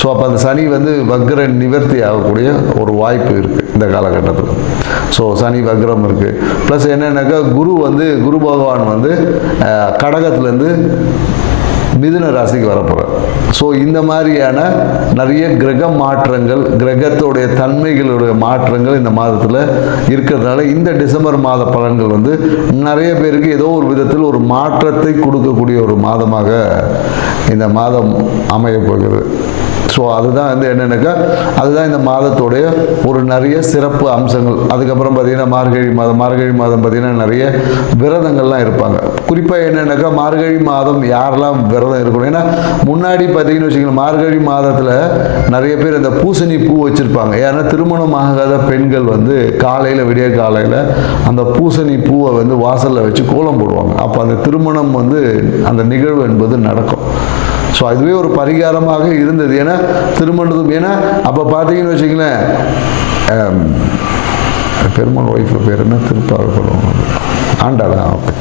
So அப்போ அந்த சனி வந்து வக்ர நிவர்த்தி ஆகக்கூடிய ஒரு வாய்ப்பு இருக்குது இந்த காலகட்டத்தில். ஸோ சனி வக்ரம் இருக்குது ப்ளஸ் என்னென்னாக்கா குரு வந்து குரு பகவான் வந்து கடகத்துலேருந்து மிதுன ராசிக்கு வரப்போகிறார் ஸோ இந்த மாதிரியான நிறைய கிரக மாற்றங்கள் கிரகத்தோடைய தன்மைகளுடைய மாற்றங்கள் இந்த மாதத்தில் இருக்கிறதுனால இந்த டிசம்பர் மாத பலன்கள் வந்து நிறைய பேருக்கு ஏதோ ஒரு விதத்தில் ஒரு மாற்றத்தை கொடுக்கக்கூடிய ஒரு மாதமாக இந்த மாதம் அமையப் போகிறது. ஸோ அதுதான் வந்து என்னென்னாக்கா அதுதான் இந்த மாதத்துடைய ஒரு நிறைய சிறப்பு அம்சங்கள். அதுக்கப்புறம் பார்த்தீங்கன்னா மார்கழி மாதம். மார்கழி மாதம் பார்த்தீங்கன்னா நிறைய விரதங்கள்லாம் இருப்பாங்க. குறிப்பாக என்னென்னாக்கா மார்கழி மாதம் யாரெல்லாம் விரதம் இருக்கணும்? ஏன்னா முன்னாடி பார்த்தீங்கன்னு வச்சுக்கோங்களேன் மார்கழி மாதத்தில் நிறைய பேர் இந்த பூசணி பூ வச்சுருப்பாங்க. ஏன்னா திருமணம் ஆகாத பெண்கள் வந்து காலையில் விடிய காலையில் அந்த பூசணி பூவை வந்து வாசலில் வச்சு கோலம் போடுவாங்க. அப்போ அந்த திருமணம் வந்து அந்த நிகழ்வு என்பது நடக்கும். ஸோ அதுவே ஒரு பரிகாரமாக இருந்தது. ஏன்னா திருமணத்தும் ஏன்னா அப்போ பார்த்தீங்கன்னு வச்சுங்களேன் பெருமாள் ஒய்ஃபில் பேர் என்ன? திருப்பாவை சொல்லுவாங்க ஆண்டாளா? ஓகே.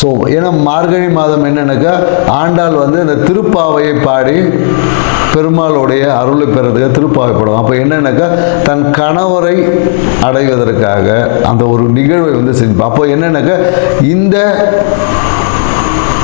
ஸோ ஏன்னா மார்கழி மாதம் என்னன்னாக்கா ஆண்டாள் வந்து இந்த திருப்பாவையை பாடி பெருமாளுடைய அருளை பெறதுக்கு திருப்பாவை படம் அப்போ என்னன்னாக்கா தன் கணவரை அடைவதற்காக அந்த ஒரு நிகழ்வை வந்து செஞ்சு அப்போ என்னன்னாக்கா இந்த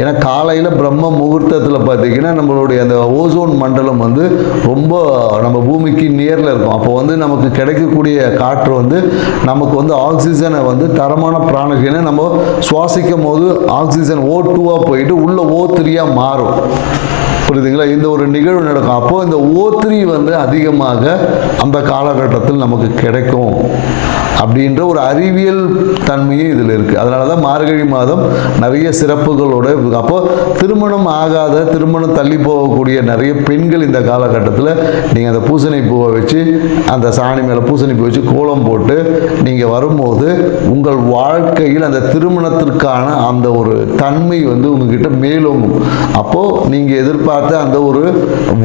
ஏன்னா காலையில் பிரம்ம முகூர்த்தத்தில் பார்த்தீங்கன்னா நம்மளுடைய அந்த ஓசோன் மண்டலம் வந்து ரொம்ப நம்ம பூமிக்கு நேரில் இருக்கும். அப்போ வந்து நமக்கு கிடைக்கக்கூடிய காற்று வந்து நமக்கு வந்து ஆக்சிஜனை வந்து தரமான பிராணகினை நம்ம சுவாசிக்கும் போது ஆக்சிஜன் ஓ டூவாக போயிட்டு உள்ள ஓ த்ரீயாக மாறும். புரியுதுங்களா? இந்த ஒரு நிகழ்வு நடக்கும். அப்போ இந்த ஓ3 வந்து அதிகமாக அந்த காலகட்டத்தில் நமக்கு கிடைக்கும் அப்படின்ற ஒரு அறிவியல் தன்மையும் இதில் இருக்குது அதனால தான் மார்கழி மாதம் நிறைய சிறப்புகளோட இருக்கு. அப்போ திருமணம் ஆகாத திருமணம் தள்ளி போகக்கூடிய நிறைய பெண்கள் இந்த காலகட்டத்தில் நீங்கள் அந்த பூசணி பூவை வச்சு அந்த சாணி மேலே பூசணி பூ வச்சு கோலம் போட்டு நீங்கள் வரும்போது உங்கள் வாழ்க்கையில் அந்த திருமணத்திற்கான அந்த ஒரு தன்மை வந்து உங்ககிட்ட மேலோங்கும். அப்போது நீங்கள் எதிர்பார்த்த அந்த ஒரு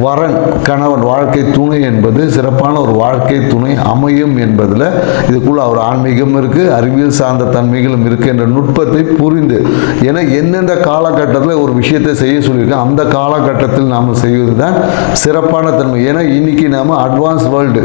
வரன் கணவன் வாழ்க்கை துணை என்பது சிறப்பான ஒரு வாழ்க்கை துணை அமையும் என்பதில் இதுக்குள்ள ஒரு ஆன்மீகம் இருக்குது அறிவியல் சார்ந்த தன்மைகளும் இருக்குது என்ற நுட்பத்தை புரிந்து ஏன்னா எந்தெந்த காலகட்டத்தில் ஒரு விஷயத்தை செய்ய சொல்லியிருக்கோம் அந்த காலகட்டத்தில் நாம் செய்வது தான் சிறப்பான தன்மை. ஏன்னா இன்னைக்கு நாம் அட்வான்ஸ் வேர்ல்டு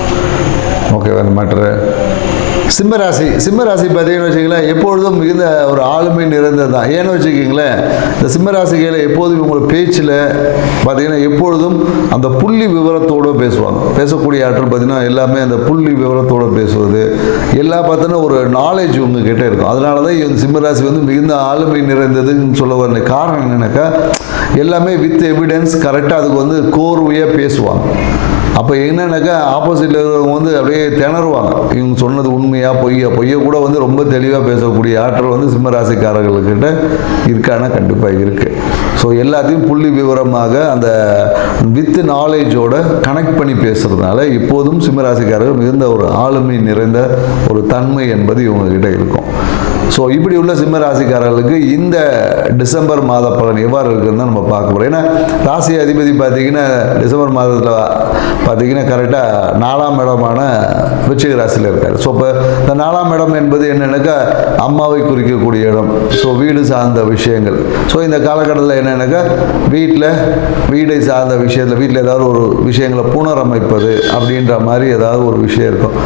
ஓகே அந்த மேட்ரு சிம்மராசி சிம்மராசி பார்த்தீங்கன்னு வச்சுக்கங்களேன் எப்பொழுதும் மிகுந்த ஒரு ஆளுமை நிறைந்தது தான் ஏன்னு வச்சுக்கிங்களேன் இந்த சிம்மராசிகையில் எப்போதும் இவங்களோட பேச்சில் பார்த்தீங்கன்னா எப்பொழுதும் அந்த புள்ளி விவரத்தோடு பேசுவாங்க. பேசக்கூடிய ஆற்றல் பார்த்தீங்கன்னா எல்லாமே அந்த புள்ளி விவரத்தோடு பேசுவது எல்லாம் பார்த்தீங்கன்னா ஒரு நாலேஜ் உங்ககிட்ட இருக்கும். அதனால தான் இந்த சிம்மராசி வந்து மிகுந்த ஆளுமை நிறைந்ததுன்னு சொல்ல வர காரணம் என்னன்னாக்கா எல்லாமே வித் எவிடன்ஸ் கரெக்டாக அதுக்கு வந்து கோர்வையாக பேசுவாங்க. அப்போ என்னென்னாக்கா ஆப்போசிட்டில் இருக்கிறவங்க வந்து அப்படியே திணறுவாங்க. இவங்க சொன்னது உண்மையா பொய்யா பொய்யை கூட வந்து ரொம்ப தெளிவாக பேசக்கூடிய ஆற்றல் வந்து சிம்மராசிக்காரர்கள்கிட்ட இருக்கானா? கண்டிப்பாக இருக்குது ஸோ எல்லாத்தையும் புள்ளி விவரமாக அந்த வித் நாலேஜோட கனெக்ட் பண்ணி பேசுகிறதுனால இப்போதும் சிம்மராசிக்காரர்கள் மிகுந்த ஒரு ஆளுமை நிறைந்த ஒரு தன்மை என்பது இவங்ககிட்ட இருக்கும். ஸோ இப்படி உள்ள சிம்ம ராசிக்காரர்களுக்கு இந்த டிசம்பர் மாத பலன் எவ்வாறு இருக்குன்னு நம்ம பார்க்க போகிறோம் ஏன்னா ராசி அதிபதி பார்த்தீங்கன்னா டிசம்பர் மாதத்தில் பார்த்தீங்கன்னா கரெக்டாக நாலாம் இடமான விச்சிக ராசியில் இருக்கார். ஸோ இப்போ இந்த நாலாம் இடம் என்பது என்னென்னாக்கா அம்மாவை குறிக்கக்கூடிய இடம். ஸோ வீடு சார்ந்த விஷயங்கள். ஸோ இந்த காலகட்டத்தில் என்னென்னாக்கா வீட்டில் வீடை சார்ந்த விஷயத்தில் வீட்டில் ஏதாவது ஒரு விஷயங்களை புனரமைப்பது அப்படின்ற மாதிரி ஏதாவது ஒரு விஷயம் இருக்கும்.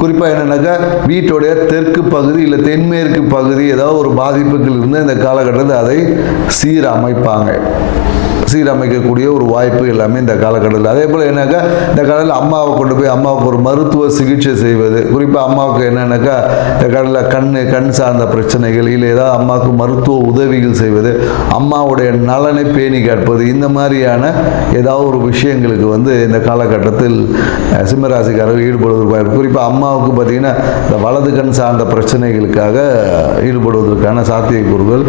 குறிப்பாக என்னென்னாக்கா வீட்டுடைய தெற்கு பகுதி இல்லை தென்மேற்கு பகுதி ஏதாவது ஒரு பாதிப்புகள் இருந்து இந்த காலகட்டத்தில் அதை சீரமைப்பாங்க. சீரமைக்கக்கூடிய ஒரு வாய்ப்பு எல்லாமே இந்த காலகட்டத்தில். அதே போல் என்னக்கா இந்த காலத்தில் அம்மாவை கொண்டு போய் அம்மாவுக்கு ஒரு மருத்துவ சிகிச்சை செய்வது குறிப்பாக அம்மாவுக்கு என்னென்னாக்கா இந்த காலத்தில் கண் கண் சார்ந்த பிரச்சனைகள் இல்லை ஏதாவது அம்மாவுக்கு மருத்துவ உதவிகள் செய்வது அம்மாவுடைய நலனை பேணி கேட்பது இந்த மாதிரியான ஏதாவது ஒரு விஷயங்களுக்கு வந்து இந்த காலகட்டத்தில் சிம்மராசிக்காரர்கள் ஈடுபடுவதற்கு குறிப்பாக அம்மாவுக்கு பார்த்திங்கன்னா இந்த வலது கண் சார்ந்த பிரச்சனைகளுக்காக ஈடுபடுவதற்கான சாத்தியக்கூறுகள்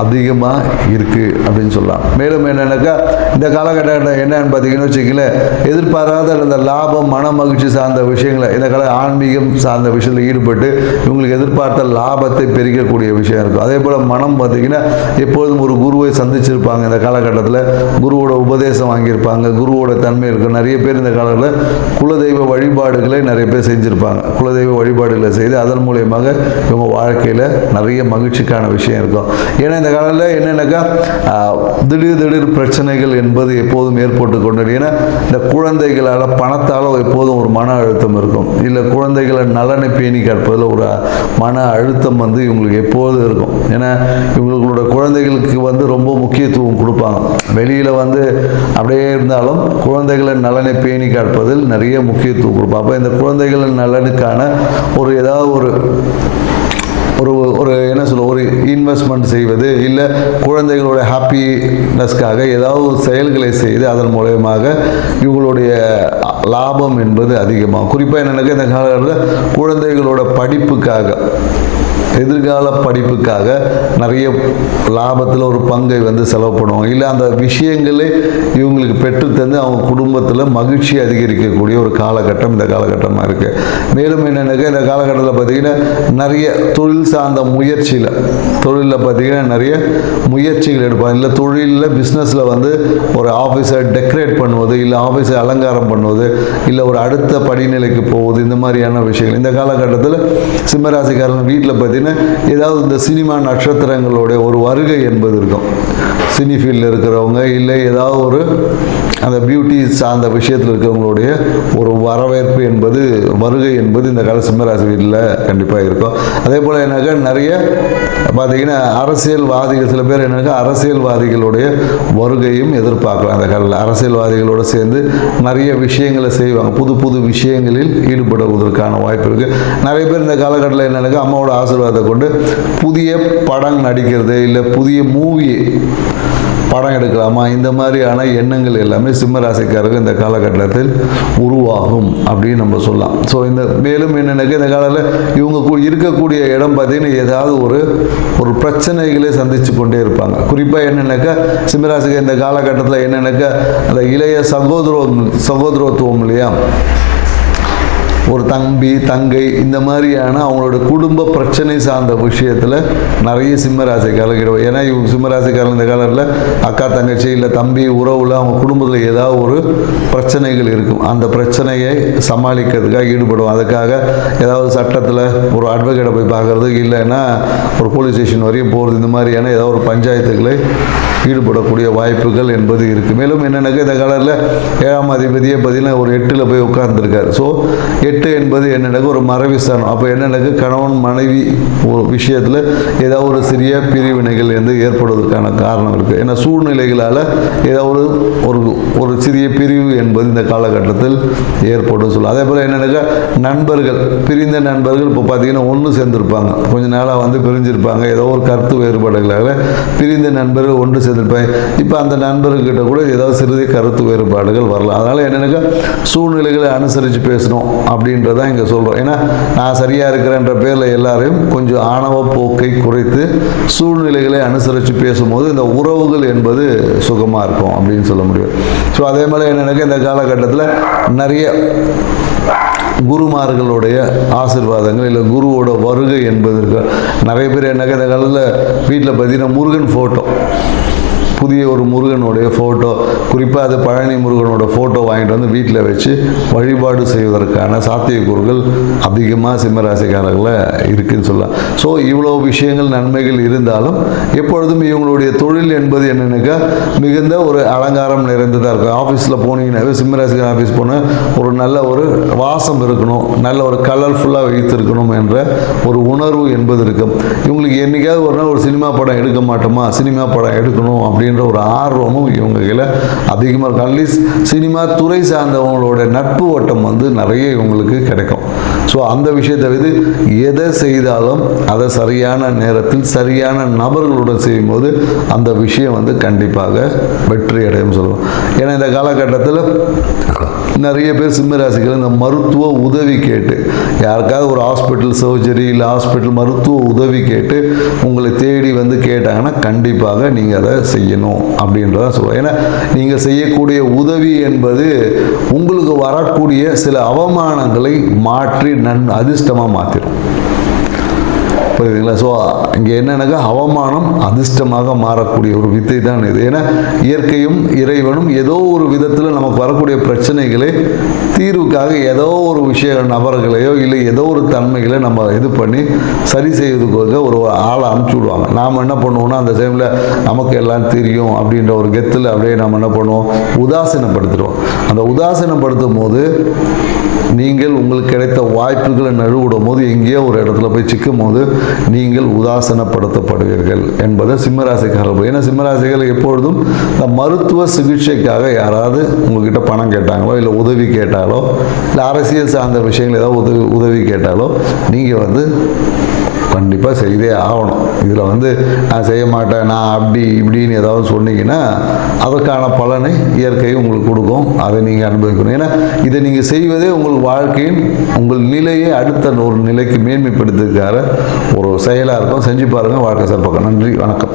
அதிகமாக இருக்குது அப்படின்னு சொல்லலாம். மேலும் என்னென்னாக்கா? இந்த காலகட்டம் என்னன்னு பார்த்தீங்கன்னு வச்சுக்கங்களேன் எதிர்பாராத இந்த லாபம் மன மகிழ்ச்சி சார்ந்த விஷயங்களை இந்த கால ஆன்மீகம் சார்ந்த விஷயத்தில் ஈடுபட்டு இவங்களுக்கு எதிர்பார்த்த லாபத்தை பெருக்கக்கூடிய விஷயம் இருக்கும். அதே போல் மனம் பார்த்தீங்கன்னா எப்பொழுதும் ஒரு குருவை சந்திச்சிருப்பாங்க இந்த காலகட்டத்தில். குருவோட உபதேசம் வாங்கியிருப்பாங்க குருவோட தன்மை இருக்கும். நிறைய பேர் இந்த காலத்தில் குலதெய்வ வழிபாடுகளை நிறைய பேர் செஞ்சுருப்பாங்க. குலதெய்வ வழிபாடுகளை செய்து அதன் மூலியமாக இவங்க வாழ்க்கையில் நிறைய மகிழ்ச்சிக்கான விஷயம் இருக்கும். ஏன்னா இந்த காலத்தில் என்னென்னாக்கா திடீர் திடீர் பிரச்சனைகள் என்பது எப்போதும் ஏற்பட்டு கொண்டு ஏன்னா இந்த குழந்தைகளால் பணத்தால் எப்போதும் ஒரு மன அழுத்தம் இருக்கும். இல்லை குழந்தைகளை நலனை பேணி கற்பதில் ஒரு மன அழுத்தம் வந்து இவங்களுக்கு எப்போதும் இருக்கும். ஏன்னா இவங்களோட குழந்தைகளுக்கு வந்து ரொம்ப முக்கியத்துவம் கொடுப்பாங்க. வெளியில் வந்து அப்படியே இருந்தாலும் குழந்தைகளின் நலனை பேணி காப்பதில் நிறைய முக்கியத்துவம் கொடுப்பாங்க. அப்போ இந்த குழந்தைகளின் நலனுக்கான ஒரு ஏதாவது ஒரு ஒரு ஒரு என்ன சொல்ல ஒரு இன்வெஸ்ட்மெண்ட் செய்வது இல்லை குழந்தைகளோட ஹாப்பினஸ்க்காக ஏதாவது ஒரு செயல்களை செய்து அதன் மூலயமாக இவங்களுடைய லாபம் என்பது அதிகமாகும். குறிப்பாக என்னென்னாக்கா இந்த காலகட்டத்தில் குழந்தைகளோட படிப்புக்காக எதிர்கால படிப்புக்காக நிறைய லாபத்தில் ஒரு பங்கை வந்து செலவு பண்ணுவாங்க. இல்லை அந்த விஷயங்களே இவங்களுக்கு பெற்றுத்தந்து அவங்க குடும்பத்தில் மகிழ்ச்சி அதிகரிக்கக்கூடிய ஒரு காலகட்டம் இந்த காலகட்டமாக இருக்குது மேலும் என்னென்னாக்கா இந்த காலகட்டத்தில் பார்த்திங்கன்னா நிறைய தொழில் சார்ந்த முயற்சியில் தொழிலில் பார்த்திங்கன்னா நிறைய முயற்சிகள் எடுப்பாங்க. இல்லை தொழிலில் பிஸ்னஸில் வந்து ஒரு ஆஃபீஸை டெக்கரேட் பண்ணுவது இல்லை ஆஃபீஸை அலங்காரம் பண்ணுவது இல்லை ஒரு அடுத்த படிநிலைக்கு போவது இந்த மாதிரியான விஷயங்கள். இந்த காலகட்டத்தில் சிம்மராசிக்காரங்க வீட்டில் பார்த்தீங்கன்னா ஏதாவது இந்த சினிமா நட்சத்திரங்களுடைய ஒரு வருகை என்பது இருக்கும். சினி ஃபீல்டில் இருக்கிறவங்க இல்லை ஏதாவது ஒரு அந்த பியூட்டி சார்ந்த விஷயத்தில் இருக்கிறவங்களுடைய ஒரு வரவேற்பு என்பது வருகை என்பது இந்த கால சிம்மராசி வீட்டில் கண்டிப்பாக இருக்கும். அதே போல் என்னக்கா நிறைய பார்த்தீங்கன்னா அரசியல்வாதிகள் சில பேர் என்னக்கா அரசியல்வாதிகளுடைய வருகையும் எதிர்பார்க்கலாம். அந்த காலத்தில் அரசியல்வாதிகளோடு சேர்ந்து நிறைய விஷயங்கள் செய்வாங்க. புது புது விஷயங்களில் ஈடுபடுவதற்கான வாய்ப்பு இருக்குது நிறைய பேர் இந்த காலகட்டத்தில் என்னென்னாக்கா அம்மாவோட ஆசீர்வாதத்தை கொண்டு புதிய படம் நடிக்கிறது இல்லை புதிய மூவி படம் எடுக்கலாமா? இந்த மாதிரியான எண்ணங்கள் எல்லாமே சிம்மராசிக்காரர்கள் இந்த காலகட்டத்தில் உருவாகும் அப்படின்னு நம்ம சொல்லலாம். ஸோ இந்த மேலும் என்னென்னாக்கா இந்த காலத்தில் இவங்க கூ- இருக்கக்கூடிய இடம் பார்த்தீங்கன்னா ஏதாவது ஒரு ஒரு பிரச்சனைகளை சந்திச்சு கொண்டே இருப்பாங்க. குறிப்பாக என்னென்னாக்கா சிம்மராசிக்கு இந்த காலகட்டத்தில் என்னென்னாக்கா அந்த இளைய சகோதரம் சகோதரத்துவம் இல்லையா? ஒரு தம்பி தங்கை இந்த மாதிரியான அவங்களோட குடும்ப பிரச்சனை சார்ந்த விஷயத்தில் நிறைய சிம்மராசிக்காரர்கள். ஈடுபடும் ஏன்னா இவங்க சிம்மராசிக்காரங்க இந்த காலத்தில் அக்கா தங்கச்சி இல்லை தம்பி உறவில் அவங்க குடும்பத்தில் ஏதாவது ஒரு பிரச்சனைகள் இருக்கும். அந்த பிரச்சனையை சமாளிக்கிறதுக்காக ஈடுபடும் அதுக்காக ஏதாவது சட்டத்தில் ஒரு அட்வொகேட்டை போய் பார்க்குறது இல்லைன்னா ஒரு போலீஸ் ஸ்டேஷன் வரையும் போகிறது இந்த மாதிரியான ஏதாவது ஒரு பஞ்சாயத்துகளை ஈடுபடக்கூடிய வாய்ப்புகள் என்பது இருக்குது மேலும் என்னென்னாக்கா இந்த காலத்தில் ஏழாம் அதிபதியே பார்த்தீங்கன்னா ஒரு எட்டில் போய் உட்கார்ந்துருக்காரு. ஸோ எட்டு என்பது என்னென்னாக்கா ஒரு மறைவிஸ்தானம் அப்போ என்னென்னாக்கா கணவன் மனைவி விஷயத்தில் ஏதாவது ஒரு சிறிய பிரிவினைகள் வந்து ஏற்படுவதற்கான காரணம் இருக்குது ஏன்னா சூழ்நிலைகளால் ஏதாவது ஒரு ஒரு ஒரு சிறிய பிரிவு என்பது இந்த காலகட்டத்தில் ஏற்படும் சொல்லும் அதே போல் என்னென்னாக்கா நண்பர்கள் பிரிந்த நண்பர்கள் இப்போ பார்த்தீங்கன்னா ஒன்று சேர்ந்துருப்பாங்க. கொஞ்ச நாளாக வந்து பிரிஞ்சிருப்பாங்க. ஏதோ ஒரு கருத்து வேறுபாடுகளால் பிரிந்த நண்பர்கள் ஒன்று சேர்ந்திருப்பாங்க. இப்போ அந்த நண்பர்கிட்ட கூட ஏதாவது சிறிய கருத்து வேறுபாடுகள் வரலாம். அதனால் என்னென்னாக்கா சூழ்நிலைகளை அனுசரித்து பேசணும். அப்படின்றத இங்கே சொல்கிறோம் ஏன்னா நான் சரியாக இருக்கிறேன்ற பேரில் எல்லாரையும் கொஞ்சம் ஆணவ போக்கை குறைத்து சூழ்நிலைகளை அனுசரித்து பேசும்போது இந்த உறவுகள் என்பது சுகமாக இருக்கும் அப்படின்னு சொல்ல முடியும். ஸோ அதே மாதிரி என்னென்னாக்கா இந்த காலகட்டத்தில் நிறைய குருமார்களுடைய ஆசீர்வாதங்கள் இல்லை குருவோட வருகை என்பது இருக்கு. நிறைய பேர் என்னக்கா இந்த காலத்தில் வீட்டில் பார்த்தீங்கன்னா முருகன் ஃபோட்டோ புதிய ஒரு முருகனுடைய ஃபோட்டோ குறிப்பாக அது பழனி முருகனோட ஃபோட்டோ வாங்கிட்டு வந்து வீட்டில் வச்சு வழிபாடு செய்வதற்கான சாத்தியக்கூறுகள் அதிகமாக சிம்மராசிக்காரர்களில் இருக்குன்னு சொல்லலாம். ஸோ இவ்வளோ விஷயங்கள் நன்மைகள் இருந்தாலும் எப்பொழுதும் இவங்களுடைய தொழில் என்பது என்னென்னாக்கா மிகுந்த ஒரு அலங்காரம் நிறைந்ததாக இருக்கும். ஆஃபீஸில் போனீங்கன்னாவே சிம்மராசிக்கார ஆஃபீஸ் போனால் ஒரு நல்ல ஒரு வாசம் இருக்கணும் நல்ல ஒரு கலர்ஃபுல்லாக வைத்திருக்கணும் என்ற ஒரு உணர்வு என்பது இருக்கும். இவங்களுக்கு என்னைக்காவது ஒரு நாள் ஒரு சினிமா படம் எடுக்க மாட்டோமா? சினிமா படம் எடுக்கணும் அப்படின்னு அப்படின்ற ஒரு ஆர்வமும் இவங்க கையில் அதிகமாக இருக்கும் அட்லீஸ்ட் சினிமா துறை சார்ந்தவங்களோட நட்பு ஓட்டம் வந்து நிறைய இவங்களுக்கு கிடைக்கும். ஸோ அந்த விஷயத்தை வந்து எதை செய்தாலும் அதை சரியான நேரத்தில் சரியான நபர்களுடன் செய்யும்போது அந்த விஷயம் வந்து கண்டிப்பாக வெற்றி அடையும் சொல்லுவோம். ஏன்னா இந்த காலகட்டத்தில் நிறைய பேர் சிம்மராசிகள் இந்த மருத்துவ உதவி கேட்டு யாருக்காவது ஒரு ஹாஸ்பிட்டல் சர்ஜரி இல்லை ஹாஸ்பிட்டல் மருத்துவ உதவி கேட்டு உங்களை தேடி வந்து கேட்டாங்கன்னா கண்டிப்பாக நீங்கள் அதை செய்யணும் அப்படின்றத சொல்லுவோம் ஏன்னா நீங்கள் செய்யக்கூடிய உதவி என்பது உங்களுக்கு வரக்கூடிய சில அவமானங்களை மாற்றி நன் அதிர்ஷ்டமாக மாற்றிடும் புரியுதுங்களா ஸோ இங்கே என்னென்னாக்கா அவமானம் அதிர்ஷ்டமாக மாறக்கூடிய ஒரு வித்தை தான் இது. ஏன்னா இயற்கையும் இறைவனும் ஏதோ ஒரு விதத்தில் நமக்கு வரக்கூடிய பிரச்சனைகளை தீர்வுக்காக ஏதோ ஒரு விஷய நபர்களையோ இல்லை ஏதோ ஒரு தன்மைகளை நம்ம இது பண்ணி சரி செய்வதுக்காக ஒரு ஆளை அனுப்பிச்சி விடுவாங்க. நாம் என்ன பண்ணுவோம்னா அந்த டைமில் நமக்கு எல்லாம் தெரியும் அப்படின்ற ஒரு கெத்தில் அப்படியே நம்ம என்ன பண்ணுவோம்? உதாசீனப்படுத்திடுவோம். அந்த உதாசீனப்படுத்தும் போது நீங்கள் உங்களுக்கு கிடைத்த வாய்ப்புகளை நழுவிடும் போது எங்கேயோ ஒரு இடத்துல போய் சிக்கும் போது நீங்கள் உதாசனப்படுத்தப்படுவீர்கள் என்பதை சிம்மராசிக்காரர்கள் ஏன்னா சிம்மராசிகள் எப்பொழுதும் இந்த மருத்துவ சிகிச்சைக்காக யாராவது உங்ககிட்ட பணம் கேட்டாங்களோ இல்லை உதவி கேட்டாலோ இல்லை அரசியல் சார்ந்த விஷயங்கள் ஏதாவது உதவி உதவி கேட்டாலோ நீங்கள் வந்து கண்டிப்பாக செய்தே ஆகணும். இதில் வந்து நான் செய்ய மாட்டேன் நான் அப்படி இப்படின்னு ஏதாவது சொன்னீங்கன்னா அதற்கான பலனை இயற்கை உங்களுக்கு கொடுக்கும். அதை நீங்கள் அனுபவிக்கணும். ஏன்னா இதை நீங்கள் செய்வதே உங்கள் வாழ்க்கையின் உங்கள் நிலையை அடுத்த ஒரு நிலைக்கு மேன்மைப்படுத்துக்கார ஒரு செயலாக இருக்கும். செஞ்சு பாருங்கள் வாழ்க்கை சிறப்பாக நன்றி. வணக்கம்.